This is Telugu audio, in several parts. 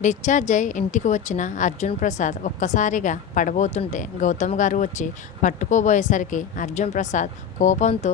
డిశ్చార్జ్ అయి ఇంటికి వచ్చిన అర్జున్ ప్రసాద్ ఒక్కసారిగా పడబోతుంటే గౌతమ్ గారు వచ్చి పట్టుకోబోయేసరికి అర్జున్ ప్రసాద్ కోపంతో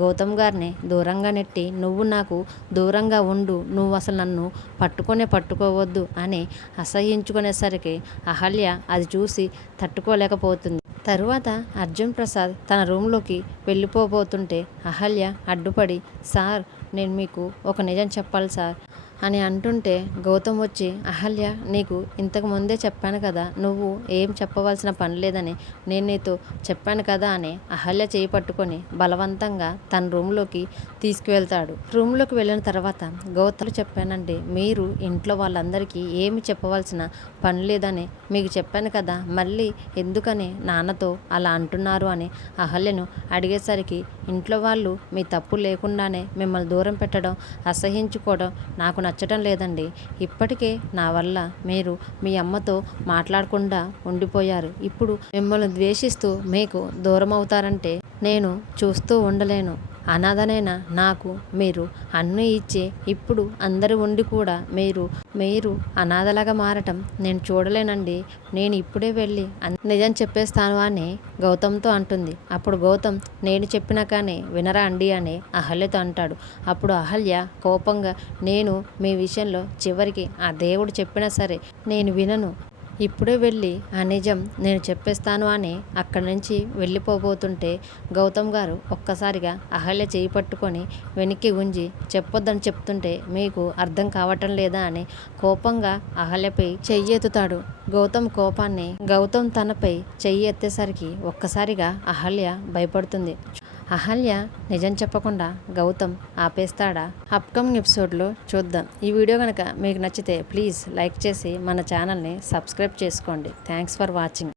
గౌతమ్ గారిని దూరంగా నెట్టి నువ్వు నాకు దూరంగా ఉండు నువ్వు అసలు నన్ను పట్టుకొనే పట్టుకోవద్దు అని అసహించుకునేసరికి అహల్య అది చూసి తట్టుకోలేకపోతుంది. తరువాత అర్జున్ ప్రసాద్ తన రూమ్లోకి వెళ్ళిపోబోతుంటే అహల్య అడ్డుపడి సార్ నేను మీకు ఒక నిజం చెప్పాలి సార్ అని అంటుంటే గౌతమ్ వచ్చి అహల్య నీకు ఇంతకు ముందే చెప్పాను కదా నువ్వు ఏం చెప్పవలసిన పని లేదని నేను నీతో చెప్పాను కదా అని అహల్య చేయి పట్టుకొని బలవంతంగా తన రూమ్లోకి తీసుకువెళ్తాడు. రూమ్లోకి వెళ్ళిన తర్వాత గౌతమ్ చెప్పానండి మీరు ఇంట్లో వాళ్ళందరికీ ఏమి చెప్పవలసిన పని లేదని మీకు చెప్పాను కదా మళ్ళీ ఎందుకని నాన్న నాన్నతో అలా అంటున్నారు అని అహల్యను అడిగేసరికి ఇంట్లో వాళ్ళు మీ తప్పు లేకుండానే మిమ్మల్ని దూరం పెట్టడం అసహించుకోవడం నాకు నచ్చటం లేదండి. ఇప్పటికే నా వల్ల మీరు మీ అమ్మతో మాట్లాడకుండా ఉండిపోయారు. ఇప్పుడు మిమ్మల్ని ద్వేషిస్తూ మీకు దూరం అవుతారంటే నేను చూస్తూ ఉండలేను. అనాథనైన? నాకు మీరు అన్నీ ఇచ్చి ఇప్పుడు అందరు ఉండి కూడా మీరు మీరు అనాథలాగా మారటం నేను చూడలేనండి. నేను ఇప్పుడే వెళ్ళి నిజం చెప్పేస్తాను అని గౌతమ్తో అంటుంది. అప్పుడు గౌతమ్ నేను చెప్పినా కానీ వినరా అండి అని అహల్యతో అంటాడు. అప్పుడు అహల్య కోపంగా నేను మీ విషయంలో చివరికి ఆ దేవుడు చెప్పినా సరే నేను వినను. ఇప్పుడే వెళ్ళి ఆ నిజం నేను చెప్పేస్తాను అని అక్కడి నుంచి వెళ్ళిపోబోతుంటే గౌతమ్ గారు ఒక్కసారిగా అహల్య చేయి పట్టుకొని వెనక్కి గుంజి చెప్పొద్దని చెప్తుంటే మీకు అర్థం కావటం లేదా అని కోపంగా అహల్యపై చెయ్యి ఎత్తుతాడు. గౌతమ్ కోపాన్ని గౌతమ్ తనపై చెయ్యి ఎత్తేసరికి ఒక్కసారిగా అహల్య భయపడుతుంది. అహల్య నిజం చెప్పకుండా గౌతమ్ ఆపేస్తాడా? అప్కమింగ్ ఎపిసోడ్లో చూద్దాం. ఈ వీడియో కనుక మీకు నచ్చితే ప్లీజ్ లైక్ చేసి మన ఛానల్ని సబ్స్క్రైబ్ చేసుకోండి. Thanks for watching.